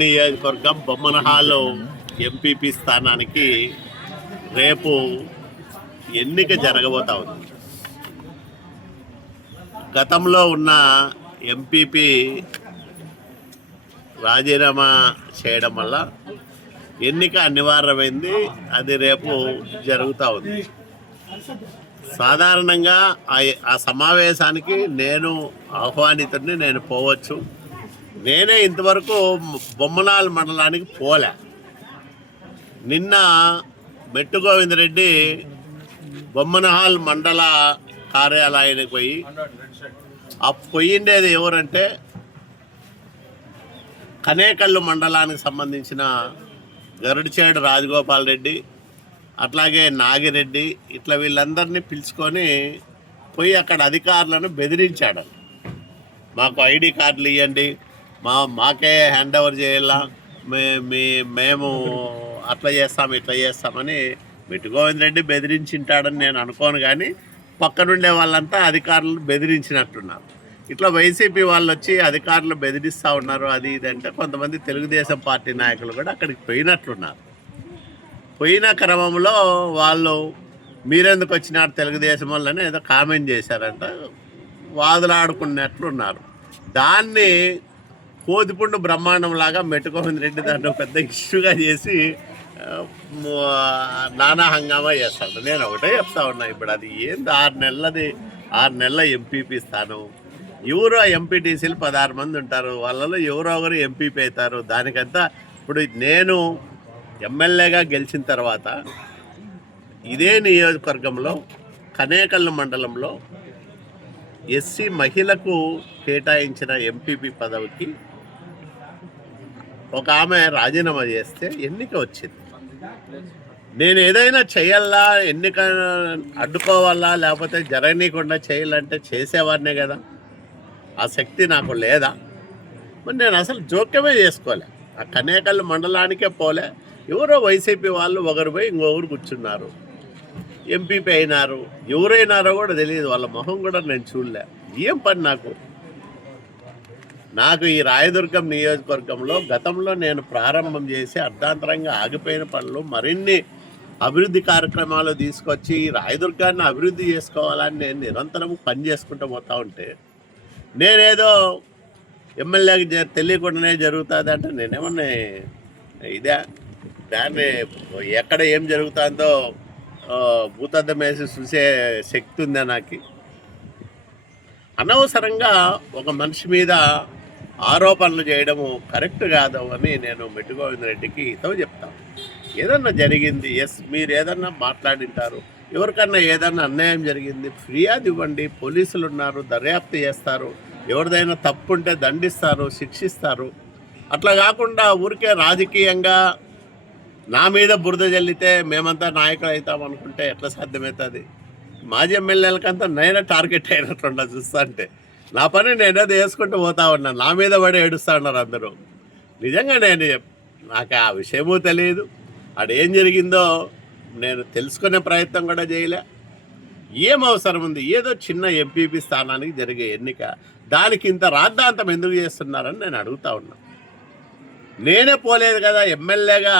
నియోజకవర్గం బొమ్మనహాలు ఎంపీపీ స్థానానికి రేపు ఎన్నిక జరగబోతా ఉంది. గతంలో ఉన్న ఎంపీపీ రాజీనామా చేయడం వల్ల ఎన్నిక అనివార్యమైంది. అది రేపు జరుగుతూ ఉంది. సాధారణంగా ఆ సమావేశానికి నేను ఆహ్వానితుడిని, నేను పోవచ్చు. నేనే ఇంతవరకు బొమ్మనాల్ మండలానికి పోలే. నిన్న మెట్టు గోవిందరెడ్డి బొమ్మనహాల్ మండల కార్యాలయానికి పోయిండేది ఎవరంటే కనేకల్లు మండలానికి సంబంధించిన గరుడిచేడు రాజగోపాల్ రెడ్డి, అట్లాగే నాగిరెడ్డి, ఇట్లా వీళ్ళందరినీ పిలుచుకొని పోయి అక్కడ అధికారులను బెదిరించాడు. మాకు ఐడి కార్డులు ఇవ్వండి, మాకే హ్యాండ్ ఓవర్ చేయాలా, మేము అట్లా చేస్తాం ఇట్లా చేస్తామని మెట్టు గోవిందరెడ్డి బెదిరించింటాడని నేను అనుకోను. కానీ పక్కనుండే వాళ్ళంతా అధికారులు బెదిరించినట్టున్నారు. ఇట్లా వైసీపీ వాళ్ళు వచ్చి అధికారులు బెదిరిస్తూ ఉన్నారు. అది ఇదంటే కొంతమంది తెలుగుదేశం పార్టీ నాయకులు కూడా అక్కడికి పోయినట్లున్నారు. పోయిన క్రమంలో వాళ్ళు మీరెందుకు వచ్చినారు తెలుగుదేశం వాళ్ళని ఏదో కామెంట్ చేశారంట, వాదులాడుకున్నట్లున్నారు. దాన్ని కోతిపుండు బ్రహ్మాండంలాగా మెట్టు గోవిందరెడ్డి దాంట్లో పెద్ద ఇష్యూగా చేసి నానా హంగామా చేస్తాడు. నేను ఒకటే చెప్తా ఉన్నా, ఇప్పుడు అది ఏంది 6 నెలల ఎంపీపీ స్థానం. ఎవరో ఎంపీటీసీలు 16 మంది ఉంటారు, వాళ్ళలో ఎవరో ఒకరు ఎంపీపీ అవుతారు. దానికంతా ఇప్పుడు నేను ఎమ్మెల్యేగా గెలిచిన తర్వాత ఇదే నియోజకవర్గంలో కనేకల్లు మండలంలో ఎస్సీ మహిళకు కేటాయించిన ఎంపీపీ పదవికి ఒక ఆమె రాజీనామా చేస్తే ఎన్నిక వచ్చింది. నేను ఏదైనా చేయాలా, ఎన్నిక అడ్డుకోవాలా, లేకపోతే జరగనీయకుండా చేయాలంటే చేసేవాడినే కదా. ఆ శక్తి నాకు లేదా? మరి నేను అసలు జోక్యమే చేసుకోలే. ఆ కనేకల్లు మండలానికే పోలే. ఎవరో వైసీపీ వాళ్ళు ఒకరు పోయి ఇంకొకరు కూర్చున్నారు, ఎంపీపీ అయినారు. ఎవరైనారో కూడా తెలియదు, వాళ్ళ మొహం కూడా నేను చూడలే. ఏం పని నాకు ఈ రాయదుర్గం నియోజకవర్గంలో గతంలో నేను ప్రారంభం చేసి అర్ధాంతరంగా ఆగిపోయిన పనులు, మరిన్ని అభివృద్ధి కార్యక్రమాలు తీసుకొచ్చి ఈ రాయదుర్గాన్ని అభివృద్ధి చేసుకోవాలని నేను నిరంతరం పని చేసుకుంటూ పోతూ ఉంటే నేనేదో ఎమ్మెల్యేకి తెలియకుండానే జరుగుతుంది అంటే నేనేమన్నా ఇదే దాన్ని ఎక్కడ ఏం జరుగుతుందో భూతద్దం వేసి చూసే శక్తి ఉందా నాకు? అనవసరంగా ఒక మనిషి మీద ఆరోపణలు చేయడము కరెక్ట్ కాదు అని నేను మెట్టు గోవిందరెడ్డికి హితవు చెప్తాను. ఏదన్నా జరిగింది, మీరు ఏదన్నా మాట్లాడింటారు, ఎవరికన్నా ఏదన్నా అన్యాయం జరిగింది, ఫిర్యాదు ఇవ్వండి. పోలీసులు ఉన్నారు, దర్యాప్తు చేస్తారు. ఎవరిదైనా తప్పు ఉంటే దండిస్తారు, శిక్షిస్తారు. అట్లా కాకుండా ఊరికే రాజకీయంగా నా మీద బురద జల్లితే మేమంతా నాయకులు అవుతాం అనుకుంటే ఎట్లా సాధ్యమవుతుంది? మాజీ ఎమ్మెల్యేలకంతా నేనే టార్గెట్ అయినట్లుండా చూస్తా అంటే. నా పని నేనేదో వేసుకుంటూ పోతా ఉన్నాను, నా మీద పడి ఏడుస్తూ ఉన్నారు అందరూ. నిజంగా నాకు ఆ విషయమూ తెలియదు. అదేం జరిగిందో నేను తెలుసుకునే ప్రయత్నం కూడా చేయలే. ఏం అవసరం ఉంది? ఏదో చిన్న ఎంపీపీ స్థానానికి జరిగే ఎన్నిక, దానికి ఇంత రాద్ధాంతం ఎందుకు చేస్తున్నారని నేను అడుగుతా ఉన్నా. నేనే పోలేదు కదా ఎమ్మెల్యేగా.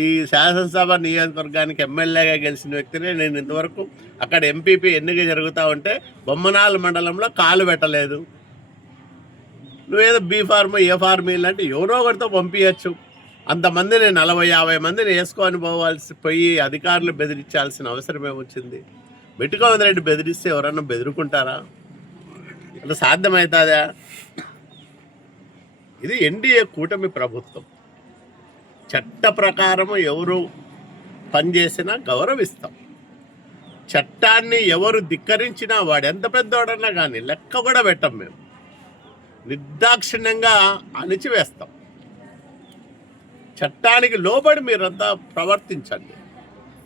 ఈ శాసనసభ నియోజకవర్గానికి ఎమ్మెల్యేగా గెలిచిన వ్యక్తిని నేను ఇంతవరకు అక్కడ ఎంపీపీ ఎన్నిక జరుగుతూ ఉంటే బొమ్మనాల్ మండలంలో కాలు పెట్టలేదు. నువ్వేదో బీ ఫార్మ్ ఏ ఫార్మ్ ఇలాంటి ఎవరో ఒకరితో పంపించచ్చు. అంతమందిని 40-50 మందిని వేసుకొని పోయి అధికారులు బెదిరించాల్సిన అవసరం ఏమొచ్చింది? మెట్టు గోవిందరెడ్డి బెదిరిస్తే ఎవరన్నా బెదిరుకుంటారా? అట్లా సాధ్యమవుతుందా? ఇది ఎన్డీఏ కూటమి ప్రభుత్వం. చట్ట ప్రకారం ఎవరు పనిచేసినా గౌరవిస్తాం. చట్టాన్ని ఎవరు ధిక్కరించినా వాడు ఎంత పెద్దవాడన్నా కానీ లెక్క కూడా పెట్టం. మేము నిర్దాక్షిణ్యంగా అణిచివేస్తాం. చట్టానికి లోబడి మీరంతా ప్రవర్తించండి.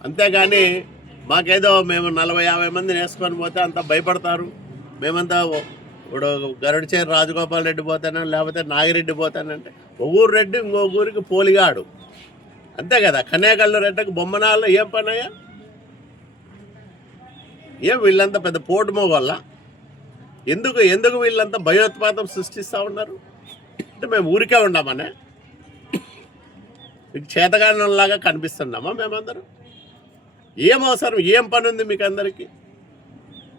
అంతేగాని మాకేదో మేము 40-50 మందిని వేసుకొని పోతే అంతా భయపడతారు. మేమంతా ఇప్పుడు గరుడిచేరు రాజగోపాల్ రెడ్డి పోతానని, లేకపోతే నాగిరెడ్డి పోతానంటే ఊరు రెడ్డి ఇంకో ఊరికి పోలిగాడు, అంతే కదా. కనేకల్లు రెడ్డికి బొమ్మనాల్లో ఏం పనయ్యా? ఏం వీళ్ళంతా పెద్ద పోటుమో వల్ల ఎందుకు వీళ్ళంతా భయోత్పాతం సృష్టిస్తూ ఉన్నారు? అంటే మేము ఊరికే ఉన్నామనే మీకు చేతగానంలాగా కనిపిస్తున్నామా మేమందరం? ఏం అవసరం, ఏం పని ఉంది మీకు అందరికీ?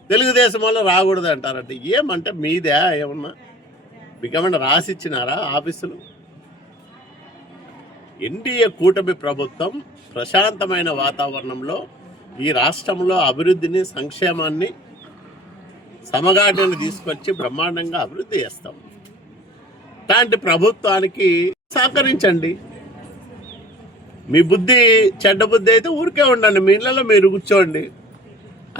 తెలుగుదేశం వల్ల రాకూడదు అంటారంటే ఏమంటే మీదే ఏమన్నా మీకు ఏమన్నా రాసిచ్చినారా ఆఫీసులు? ఎన్డీఏ కూటమి ప్రభుత్వం ప్రశాంతమైన వాతావరణంలో ఈ రాష్ట్రంలో అభివృద్ధిని, సంక్షేమాన్ని, సమగాటిని తీసుకొచ్చి బ్రహ్మాండంగా అభివృద్ధి చేస్తాం. అలాంటి ప్రభుత్వానికి సహకరించండి. మీ బుద్ధి చెడ్డ బుద్ధి అయితే ఊరికే ఉండండి, మీ ఇళ్ళలో మీరు కూర్చోండి.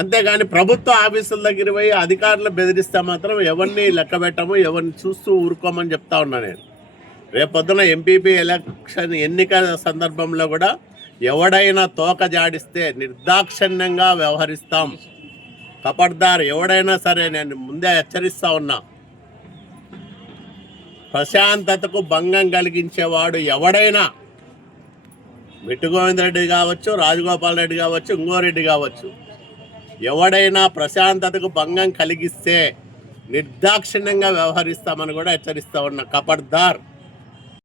అంతేగాని ప్రభుత్వ ఆఫీసుల దగ్గర పోయి అధికారులు బెదిరిస్తే మాత్రం ఎవరిని లెక్క పెట్టము, ఎవరిని చూస్తూ ఊరుకోమని చెప్తా ఉన్నా నేను. రేపొద్దున ఎంపీపీ ఎలక్షన్ ఎన్నికల సందర్భంలో కూడా ఎవడైనా తోక జాడిస్తే నిర్దాక్షిణ్యంగా వ్యవహరిస్తాం. కపర్దార్, ఎవడైనా సరే, నేను ముందే హెచ్చరిస్తా ఉన్నా. ప్రశాంతతకు భంగం కలిగించేవాడు ఎవడైనా, మిట్టు గోవిందరెడ్డి కావచ్చు, రాజగోపాల్ రెడ్డి కావచ్చు, ఇంకో రెడ్డి కావచ్చు, ఎవడైనా ప్రశాంతతకు భంగం కలిగిస్తే నిర్దాక్షిణ్యంగా వ్యవహరిస్తామని కూడా హెచ్చరిస్తా ఉన్నా. కపర్దార్.